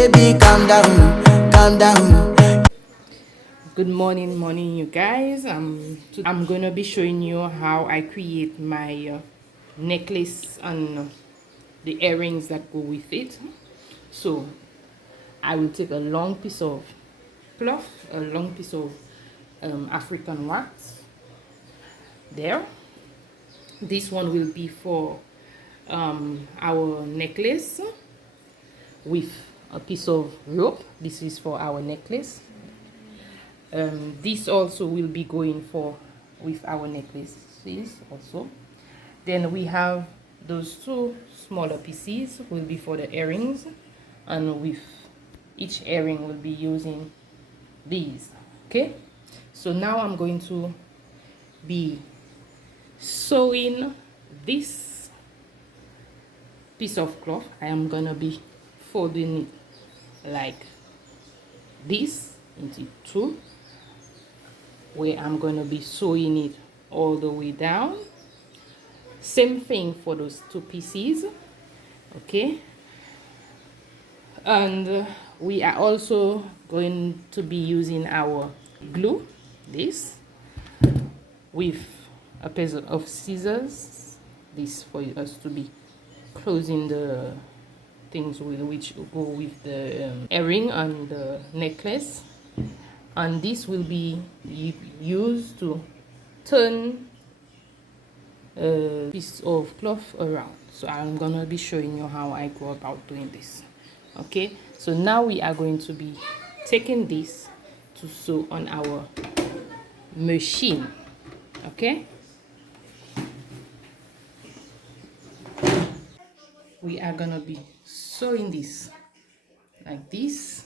Baby, calm down, calm down. Good morning you guys. I'm gonna be showing you how I create my necklace and the earrings that go with it. So I will take a long piece of cloth, a long piece of African wax there. This one will be for our necklace with a piece of rope. This is for our necklace. This also will be going for with our necklaces also. Then we have those two smaller pieces will be for the earrings, and with each earring will be using these. Okay, so now I'm going to be sewing this piece of cloth. I am gonna be folding it like this into two, where I'm gonna be sewing it all the way down. Same thing for those two pieces. Okay, and we are also going to be using our glue, this, with a pair of scissors, this for us to be closing the things which go with the earring and the necklace. And this will be used to turn a piece of cloth around. So I'm gonna be showing you how I go about doing this. Okay, so now we are going to be taking this to sew on our machine. Okay, we are gonna be sewing this like this.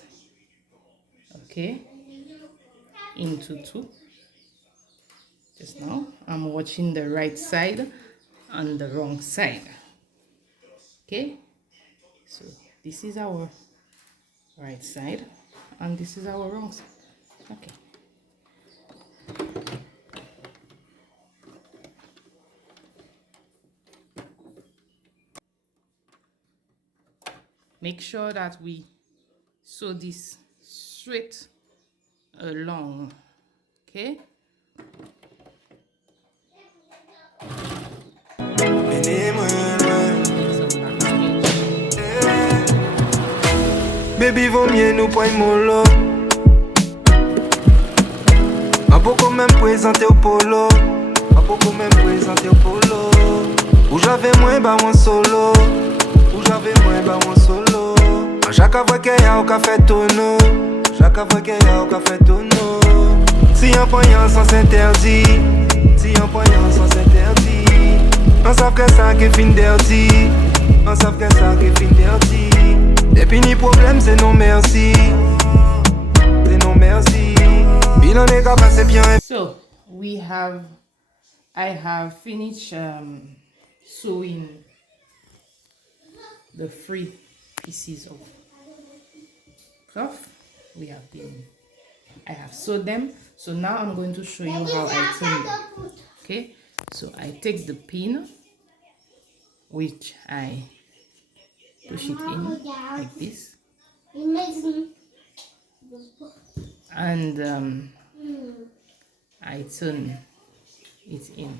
Okay, into two. Just now I'm watching the right side and the wrong side. Okay, so this is our right side and this is our wrong side. Okay, make sure that we sew this straight along. Okay, Baby, vaut mieux nous prendre mollo. Un peu quand même présenté au polo. Un peu quand même présenté au polo. Où j'avais moins bas mon solo. Où j'avais moins bas mon solo. À chaque fois qu'il y a au café tonneau. Chaque fois qu'il y a au café tonneau. Si un poignard sans s'interdit. Si un poignard sans s'interdit. On savent que ça qui fin dirty. On savent que ça qui fin dirty. Depuis ni problème c'est non merci. C'est non merci. Bilan n'est qu'à passer bien. so I have finished sewing the 3 pieces of cloth. I have sewed them. So now I'm going to show you how I turn them. Okay, so I take the pin, which I push it in like this, and I turn it in.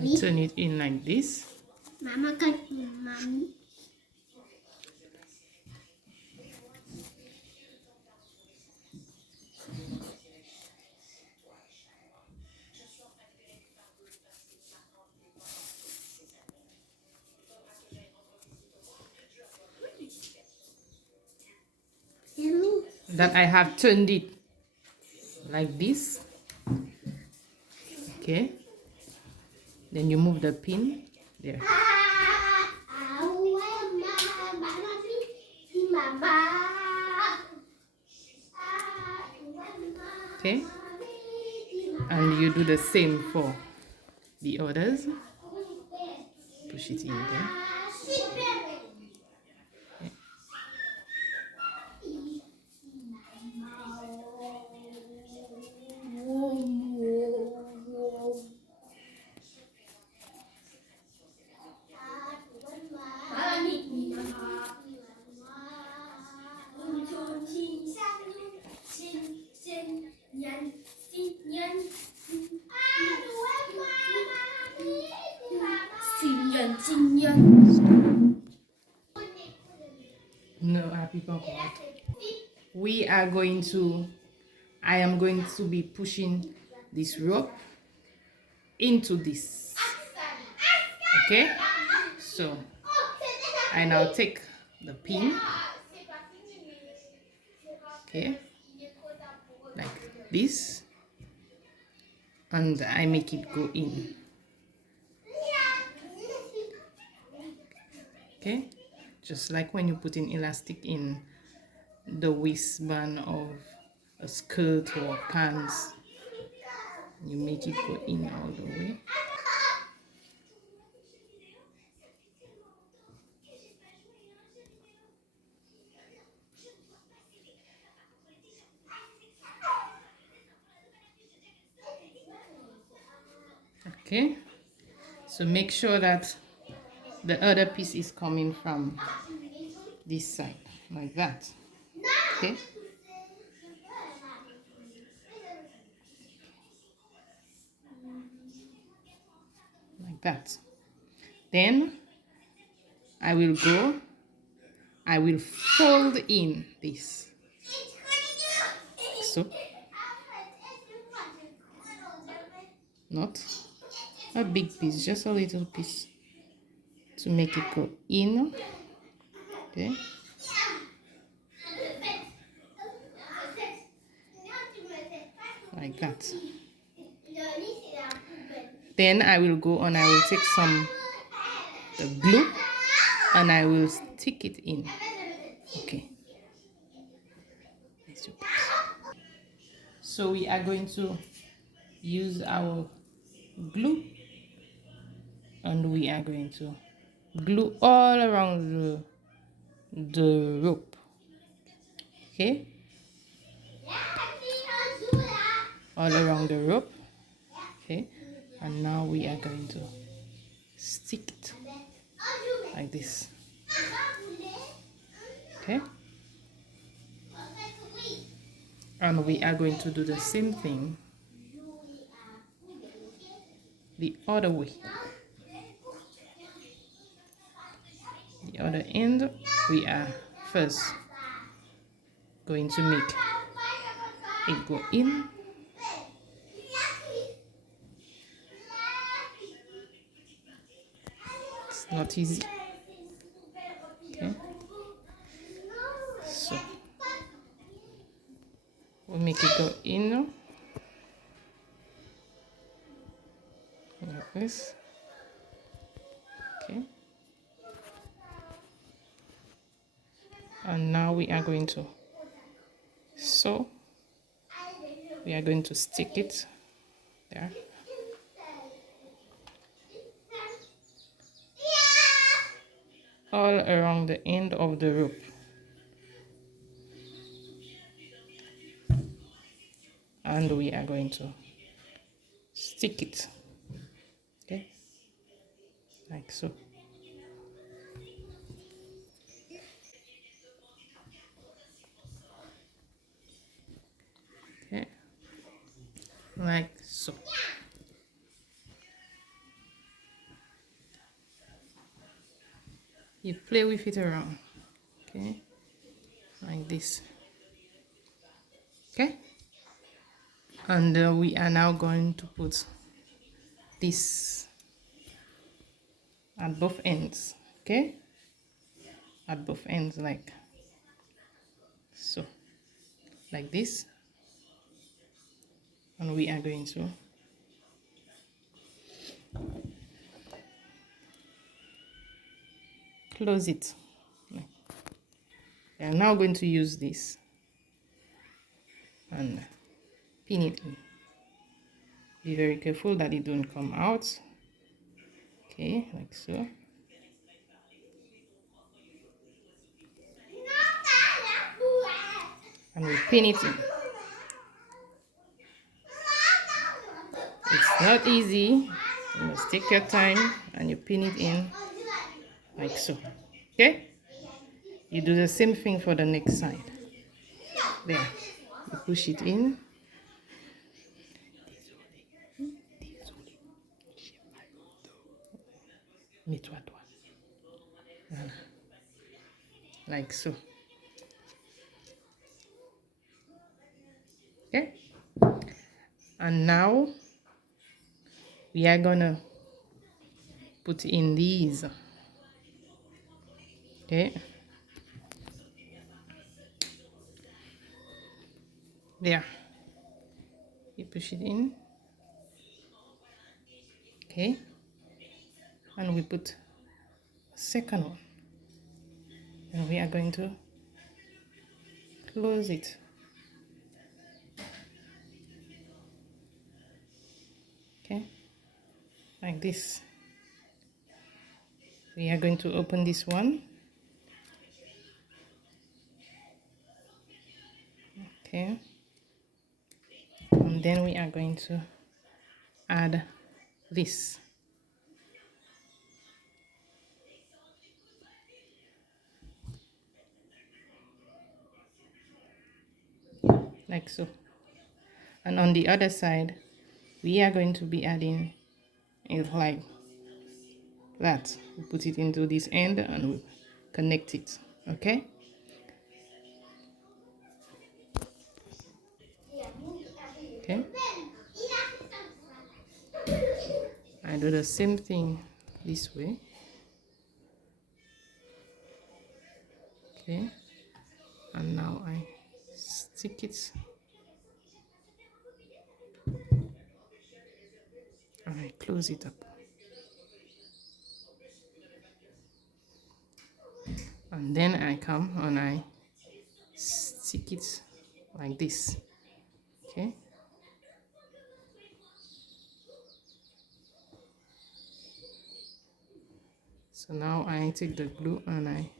I turn it in like this. Mama can mommy. That I have turned it like this. Okay, then you move the pin there. Okay, and you do the same for the others. Push it in there. Okay. No, happy pancake. We are going to, I am going to be pushing this rope into this. Okay? So, I now take the pin. Okay? Like this. And I make it go in. Okay? Just like when you put in elastic in the waistband of a skirt or pants, you make it go in all the way. Okay, so make sure that the other piece is coming from this side like that. Okay, like that. Then I will fold in this, so not a big piece, just a little piece to make it go in. Okay, like that. Then I will go on, I will take some the glue and I will stick it in. Okay, so we are going to use our glue and we are going to glue all around the rope. Okay, all around the rope. Okay, and now we are going to stick it like this. Okay, and we are going to do the same thing the other way. The other end, we are first going to make it go in. It's not easy. Okay, so we'll make it go in like this. Okay, and now we are going to sew. We are going to stick it there. All around the end of the rope. And we are going to stick it. Okay, like so. Okay, like so. You play with it around. Okay, like this. Okay, and we are now going to put this at both ends. Okay, at both ends, like so, like this. And we are going to close it. We are now going to use this and pin it in. Be very careful that it don't come out. Okay, like so. And we pin it in. It's not easy. You must take your time and you pin it in like so. Okay? You do the same thing for the next side. There. You push it in. Mets-toi, toi. Voilà. Like so. And now we are gonna put in these. Okay, there, you push it in. Okay, and we put a second one, and we are going to close it. Okay, like this. We are going to open this one. Okay, and then we are going to add this. Like so. And on the other side, we are going to be adding it like that. We put it into this end and we connect it. Okay, okay, I do the same thing this way. Okay, and now I stick it and I close it up. And then I come and I stick it like this. Okay, so now I take the glue and I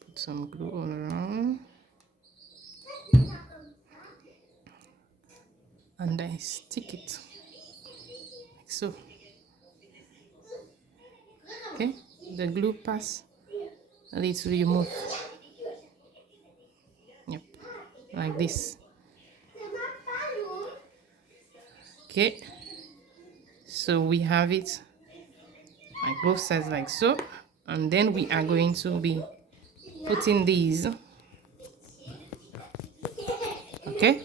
put some glue all around and I stick it like so. Okay, the glue pass a little, remove. Yep, like this. Okay, so we have it like both sides like so, and then we are going to be putting these. Okay,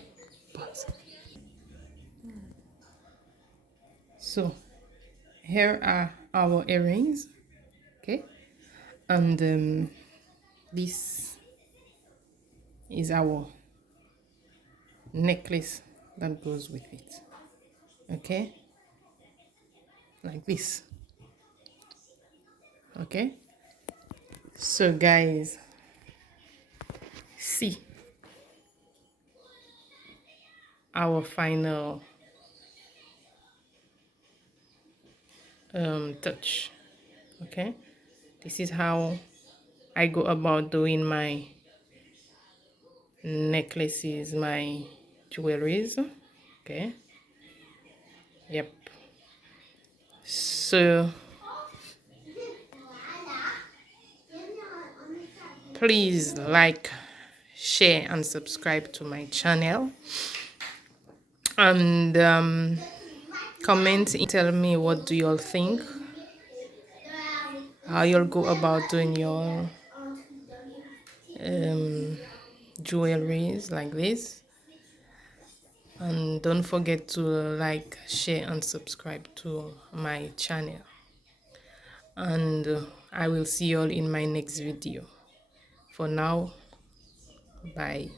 so here are our earrings. Okay, and this is our necklace that goes with it. Okay, like this. Okay, so guys, see our final touch. Okay, this is how I go about doing my necklaces, my jewelries. Okay, yep. So please like, share and subscribe to my channel, and comment, tell me what do y'all think, how you'll go about doing your jewelries like this. And don't forget to like, share and subscribe to my channel, and I will see you all in my next video. For now, bye.